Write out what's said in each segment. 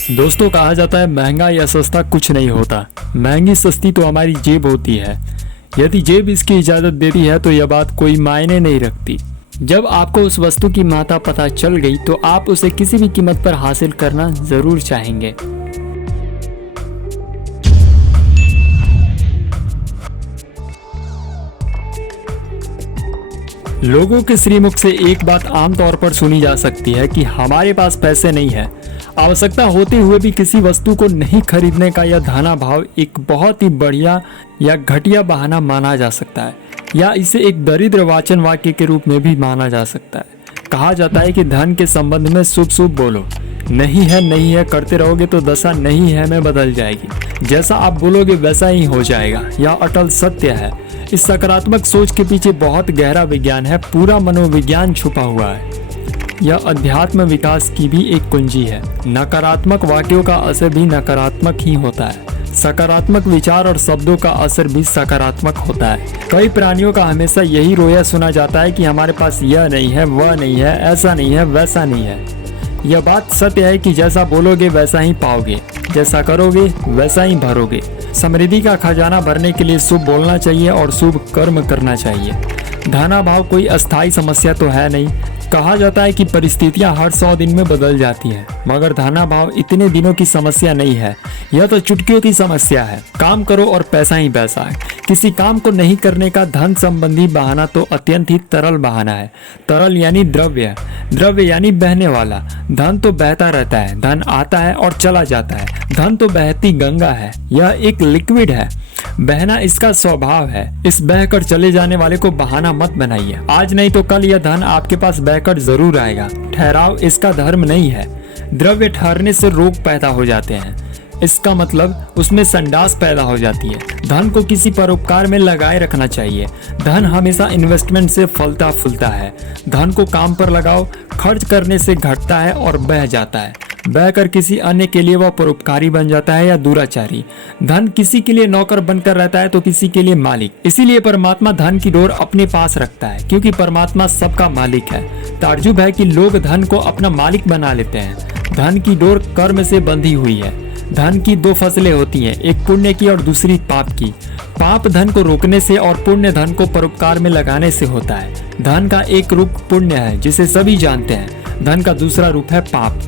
दोस्तों, कहा जाता है महंगा या सस्ता कुछ नहीं होता। महंगी सस्ती तो हमारी जेब होती है। यदि जेब इसकी इजाज़त देती है तो यह बात कोई मायने नहीं रखती। जब आपको उस वस्तु की मात्रा पता चल गई तो आप उसे किसी भी कीमत पर हासिल करना ज़रूर चाहेंगे। लोगों के श्रीमुख से एक बात आमतौर पर सुनी जा सकती है कि हमारे पास पैसे नहीं है। आवश्यकता होते हुए भी किसी वस्तु को नहीं खरीदने का यह धना भाव एक बहुत ही बढ़िया या घटिया बहाना माना जा सकता है, या इसे एक दरिद्र वाचन वाक्य के रूप में भी माना जा सकता है। कहा जाता है कि धन के संबंध में शुभ शुभ बोलो, नहीं है करते रहोगे तो दशा नहीं है में बदल जाएगी। जैसा आप बोलोगे वैसा ही हो जाएगा, यह अटल सत्य है। इस सकारात्मक सोच के पीछे बहुत गहरा विज्ञान है, पूरा मनोविज्ञान छुपा हुआ है। यह अध्यात्म विकास की भी एक कुंजी है। नकारात्मक वाक्यों का असर भी नकारात्मक ही होता है। सकारात्मक विचार और शब्दों का असर भी सकारात्मक होता है। कई प्राणियों का हमेशा यही रोया सुना जाता है कि हमारे पास यह नहीं है, वह नहीं है, ऐसा नहीं है, वैसा नहीं है। यह बात सत्य है कि जैसा बोलोगे वैसा ही पाओगे, जैसा करोगे वैसा ही भरोगे। समृद्धि का खजाना भरने के लिए शुभ बोलना चाहिए और शुभ कर्म करना चाहिए। धनाभाव कोई अस्थायी समस्या तो है नहीं। कहा जाता है कि परिस्थितियां हर 100 दिन में बदल जाती हैं, मगर धनाभाव इतने दिनों की समस्या नहीं है। यह तो चुटकियों की समस्या है। काम करो और पैसा ही पैसा है। किसी काम को नहीं करने का धन संबंधी बहाना तो अत्यंत ही तरल बहाना है। तरल यानी द्रव्य, द्रव्य यानी बहने वाला। धन तो बहता रहता है, धन आता है और चला जाता है। धन तो बहती गंगा है, यह एक लिक्विड है। बहना इसका स्वभाव है। इस बहकर चले जाने वाले को बहाना मत बनाइए। आज नहीं तो कल यह धन आपके पास बहकर जरूर आएगा। ठहराव इसका धर्म नहीं है। द्रव्य ठहरने से रोग पैदा हो जाते हैं, इसका मतलब उसमें संडास पैदा हो जाती है। धन को किसी परोपकार में लगाए रखना चाहिए। धन हमेशा इन्वेस्टमेंट से फलता फूलता है। धन को काम पर लगाओ, खर्च करने से घटता है और बह जाता है। बहकर किसी अन्य के लिए वह परोपकारी बन जाता है या दुराचारी। धन किसी के लिए नौकर बनकर रहता है तो किसी के लिए मालिक। इसीलिए परमात्मा धन की डोर अपने पास रखता है, क्योंकि परमात्मा सबका मालिक है। ताज्जुब है कि लोग धन को अपना मालिक बना लेते हैं। धन की डोर कर्म से बंधी हुई है। धन की 2 फसलें होती हैं, एक पुण्य की और दूसरी पाप की। पाप धन को रोकने से और पुण्य धन को परोपकार में लगाने से होता है। धन का एक रूप पुण्य है, जिसे सभी जानते हैं। धन का दूसरा रूप है पाप।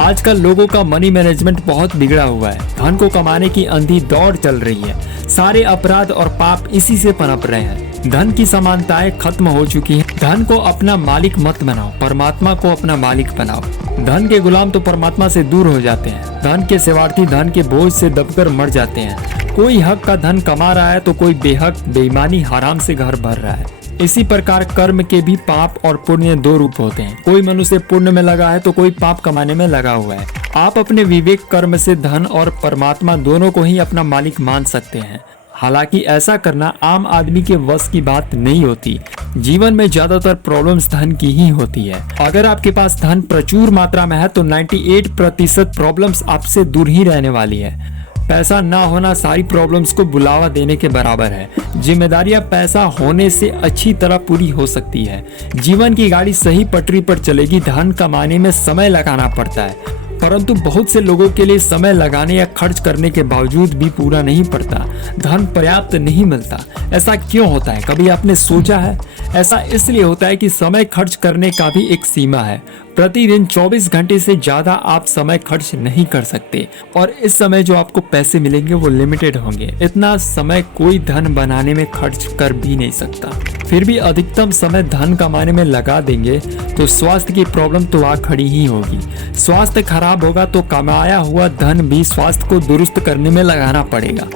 आजकल लोगों का मनी मैनेजमेंट बहुत बिगड़ा हुआ है। धन को कमाने की अंधी दौड़ चल रही है। सारे अपराध और पाप इसी से पनप रहे हैं। धन की समानताएं खत्म हो चुकी हैं। धन को अपना मालिक मत बनाओ, परमात्मा को अपना मालिक बनाओ। धन के गुलाम तो परमात्मा से दूर हो जाते हैं। धन के सेवार्थी धन के बोझ से दबकर मर जाते हैं। कोई हक का धन कमा रहा है तो कोई बेहक बेईमानी हराम से घर भर रहा है। इसी प्रकार कर्म के भी पाप और पुण्य 2 रूप होते हैं। कोई मनुष्य पुण्य में लगा है तो कोई पाप कमाने में लगा हुआ है। आप अपने विवेक कर्म से धन और परमात्मा दोनों को ही अपना मालिक मान सकते हैं। हालांकि ऐसा करना आम आदमी के वश की बात नहीं होती। जीवन में ज्यादातर प्रॉब्लम्स धन की ही होती है। अगर आपके पास धन प्रचुर मात्रा में है तो 98% प्रॉब्लम्स आपसे दूर ही रहने वाली है। पैसा ना होना सारी प्रॉब्लम्स को बुलावा देने के बराबर है। जिम्मेदारियां पैसा होने से अच्छी तरह पूरी हो सकती है। जीवन की गाड़ी सही पटरी पर चलेगी। धन कमाने में समय लगाना पड़ता है, परंतु बहुत से लोगों के लिए समय लगाने या खर्च करने के बावजूद भी पूरा नहीं पड़ता। धन पर्याप्त नहीं मिलता। ऐसा क्यों होता है, कभी आपने सोचा है? ऐसा इसलिए होता है कि समय खर्च करने का भी एक सीमा है। प्रतिदिन 24 घंटे से ज्यादा आप समय खर्च नहीं कर सकते, और इस समय जो आपको पैसे मिलेंगे वो लिमिटेड होंगे। इतना समय कोई धन बनाने में खर्च कर भी नहीं सकता। फिर भी अधिकतम समय धन कमाने में लगा देंगे तो स्वास्थ्य की प्रॉब्लम तो आ खड़ी ही होगी। स्वास्थ्य खराब होगा तो कमाया हुआ धन भी स्वास्थ्य को दुरुस्त करने में लगाना पड़ेगा।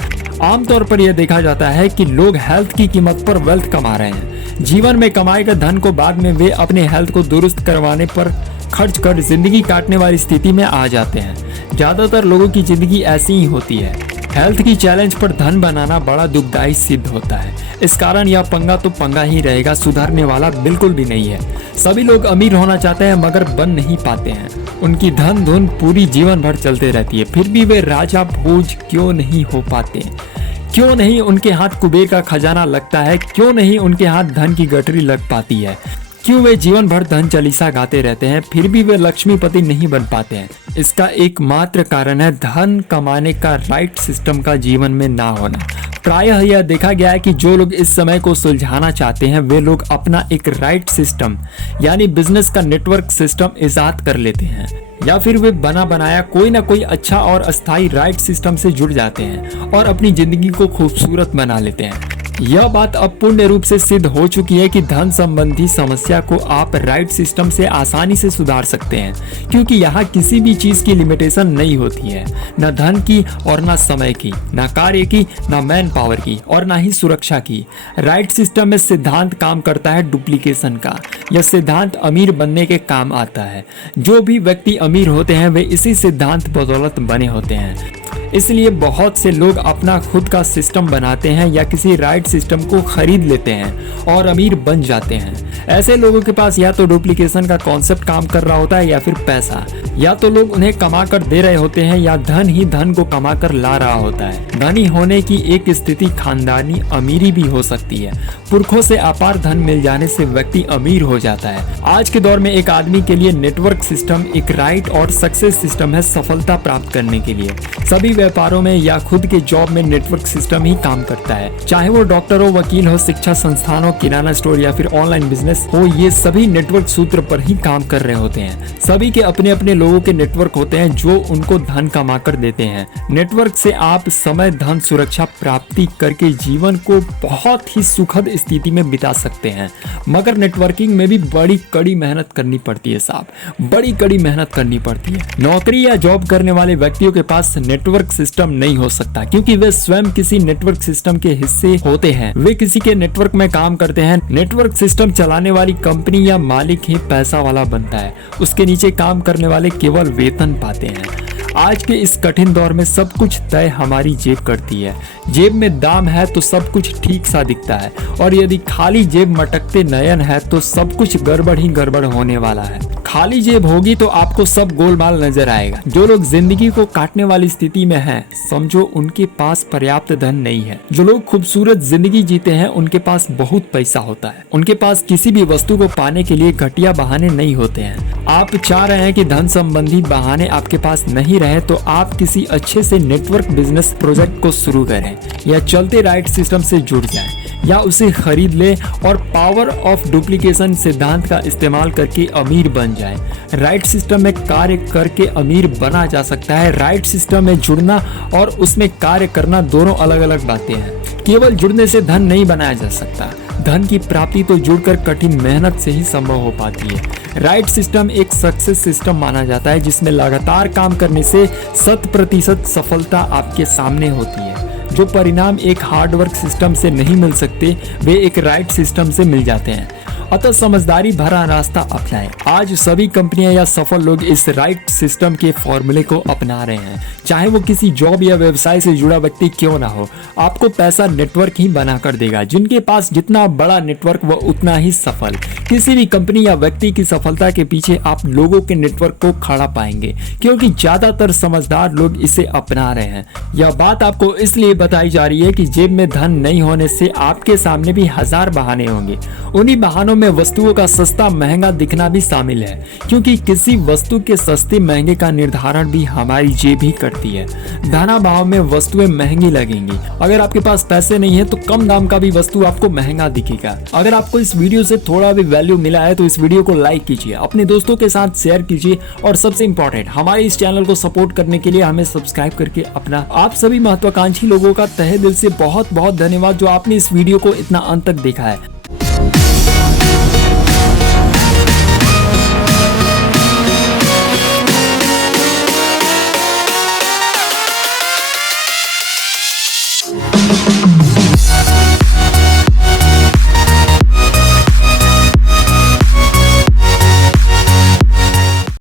आमतौर पर यह देखा जाता है कि लोग हेल्थ की कीमत पर वेल्थ कमा रहे हैं। जीवन में कमाए गए धन को बाद में वे अपने हेल्थ को दुरुस्त करवाने पर खर्च कर जिंदगी काटने वाली स्थिति में आ जाते हैं। ज्यादातर लोगों की जिंदगी ऐसी ही होती है। हेल्थ की चैलेंज पर धन बनाना बड़ा दुखदायी सिद्ध होता है। इस कारण यह पंगा तो पंगा ही रहेगा, सुधरने वाला बिल्कुल भी नहीं है। सभी लोग अमीर होना चाहते हैं मगर बन नहीं पाते हैं। उनकी धन धुन पूरी जीवन भर चलते रहती है, फिर भी वे राजा भोज क्यों नहीं हो पाते? क्यों नहीं उनके हाथ कुबेर का खजाना लगता है? क्यों नहीं उनके हाथ धन की गठरी लग पाती है? क्यों वे जीवन भर धन चालीसा गाते रहते हैं फिर भी वे लक्ष्मीपति नहीं बन पाते हैं? इसका एकमात्र कारण है धन कमाने का राइट सिस्टम का जीवन में ना होना। प्रायः यह देखा गया है कि जो लोग इस समय को सुलझाना चाहते हैं वे लोग अपना एक राइट सिस्टम यानी बिजनेस का नेटवर्क सिस्टम इजाद कर लेते हैं, या फिर वे बना बनाया कोई ना कोई अच्छा और अस्थायी राइट सिस्टम से जुड़ जाते हैं और अपनी जिंदगी को खूबसूरत बना लेते हैं। यह बात अब पूर्ण रूप से सिद्ध हो चुकी है कि धन संबंधी समस्या को आप राइट सिस्टम से आसानी से सुधार सकते हैं, क्योंकि यहाँ किसी भी चीज की लिमिटेशन नहीं होती है, न धन की और न समय की, न कार्य की, न मैन पावर की और न ही सुरक्षा की। राइट सिस्टम में सिद्धांत काम करता है डुप्लीकेशन का। यह सिद्धांत अमीर बनने के काम आता है। जो भी व्यक्ति अमीर होते हैं वे इसी सिद्धांत बदौलत बने होते हैं। इसलिए बहुत से लोग अपना खुद का सिस्टम बनाते हैं या किसी राइट सिस्टम को खरीद लेते हैं और अमीर बन जाते हैं। ऐसे लोगों के पास या तो डुप्लीकेशन का कॉन्सेप्ट काम कर रहा होता है या फिर पैसा, या तो लोग उन्हें कमा कर दे रहे होते हैं या धन ही धन को कमा कर ला रहा होता है। धनी होने की एक स्थिति खानदानी अमीरी भी हो सकती है। पुरखों से अपार धन मिल जाने से व्यक्ति अमीर हो जाता है। आज के दौर में एक आदमी के लिए नेटवर्क सिस्टम एक राइट और सक्सेस सिस्टम है सफलता प्राप्त करने के लिए। सभी व्यापारों में या खुद के जॉब में नेटवर्क सिस्टम ही काम करता है, चाहे वो डॉक्टर हो, वकील हो, शिक्षा संस्थान हो, किराना स्टोर या फिर ऑनलाइन बिजनेस हो, ये सभी नेटवर्क सूत्र पर ही काम कर रहे होते हैं। सभी के अपने अपने लोगों के नेटवर्क होते हैं जो उनको धन कमा कर देते हैं। नेटवर्क से आप समय, धन, सुरक्षा प्राप्ति करके जीवन को बहुत ही सुखद स्थिति में बिता सकते हैं। मगर नेटवर्किंग में भी बड़ी कड़ी मेहनत करनी पड़ती है साहब, बड़ी कड़ी मेहनत करनी पड़ती है। नौकरी या जॉब करने वाले व्यक्तियों के पास नेटवर्क सिस्टम नहीं हो सकता, क्योंकि वे स्वयं किसी नेटवर्क सिस्टम के हिस्से होते हैं। वे किसी के नेटवर्क में काम करते हैं। नेटवर्क सिस्टम चलाने वाली कंपनी या मालिक ही पैसा वाला बनता है, उसके नीचे काम करने वाले केवल वेतन पाते हैं। आज के इस कठिन दौर में सब कुछ तय हमारी जेब करती है। जेब में दाम है तो सब कुछ ठीक सा दिखता है, और यदि खाली जेब मटकते नयन है तो सब कुछ गड़बड़ ही गड़बड़ होने वाला है। खाली जेब होगी तो आपको सब गोलमाल नजर आएगा। जो लोग जिंदगी को काटने वाली स्थिति में हैं, समझो उनके पास पर्याप्त धन नहीं है। जो लोग खूबसूरत जिंदगी जीते हैं उनके पास बहुत पैसा होता है। उनके पास किसी भी वस्तु को पाने के लिए घटिया बहाने नहीं होते हैं। आप चाह रहे हैं कि धन संबंधी बहाने आपके पास नहीं रहे तो आप किसी अच्छे से नेटवर्क बिजनेस प्रोजेक्ट को शुरू करें, या चलते राइट सिस्टम से जुड़ जाएं, या उसे खरीद ले और पावर ऑफ डुप्लीकेशन सिद्धांत का इस्तेमाल करके अमीर बन जाए। राइट सिस्टम में कार्य करके अमीर बना जा सकता है। राइट सिस्टम में जुड़ना और उसमें कार्य करना दोनों अलग अलग बातें हैं। केवल जुड़ने से धन नहीं बनाया जा सकता। धन की प्राप्ति तो जुड़कर कठिन मेहनत से ही संभव हो पाती है। राइट सिस्टम एक सक्सेस सिस्टम माना जाता है, जिसमें लगातार काम करने से 100% सफलता आपके सामने होती है। जो परिणाम एक हार्डवर्क सिस्टम से नहीं मिल सकते वे एक राइट सिस्टम से मिल जाते हैं। अतः समझदारी भरा रास्ता अपनाएं। आज सभी कंपनियां या सफल लोग इस राइट सिस्टम के फॉर्मूले को अपना रहे हैं। चाहे वो किसी जॉब या व्यवसाय से जुड़ा व्यक्ति क्यों ना हो, आपको पैसा नेटवर्क ही बना कर देगा। जिनके पास जितना बड़ा नेटवर्क वह उतना ही सफल। किसी भी कंपनी या व्यक्ति की सफलता के पीछे आप लोगों के नेटवर्क को खड़ा पाएंगे, क्योंकि ज्यादातर समझदार लोग इसे अपना रहे हैं। यह बात आपको इसलिए बताई जा रही है कि जेब में धन नहीं होने से आपके सामने भी हजार बहाने होंगे। उन्हीं बहानों में वस्तुओं का सस्ता महंगा दिखना भी शामिल है, क्योंकि किसी वस्तु के सस्ते महंगे का निर्धारण भी हमारी जेब ही करती है। धनाभाव में वस्तुएं महंगी लगेंगी। अगर आपके पास पैसे नहीं है तो कम दाम का भी वस्तु आपको महंगा दिखेगा। अगर आपको इस वीडियो से थोड़ा भी वैल्यू मिला है तो इस वीडियो को लाइक कीजिए, अपने दोस्तों के साथ शेयर कीजिए, और सबसे इंपॉर्टेंट, हमारे इस चैनल को सपोर्ट करने के लिए हमें सब्सक्राइब करके अपना। आप सभी महत्वाकांक्षी लोगों का तहे दिल से बहुत बहुत धन्यवाद जो आपने इस वीडियो को इतना अंत तक देखा है।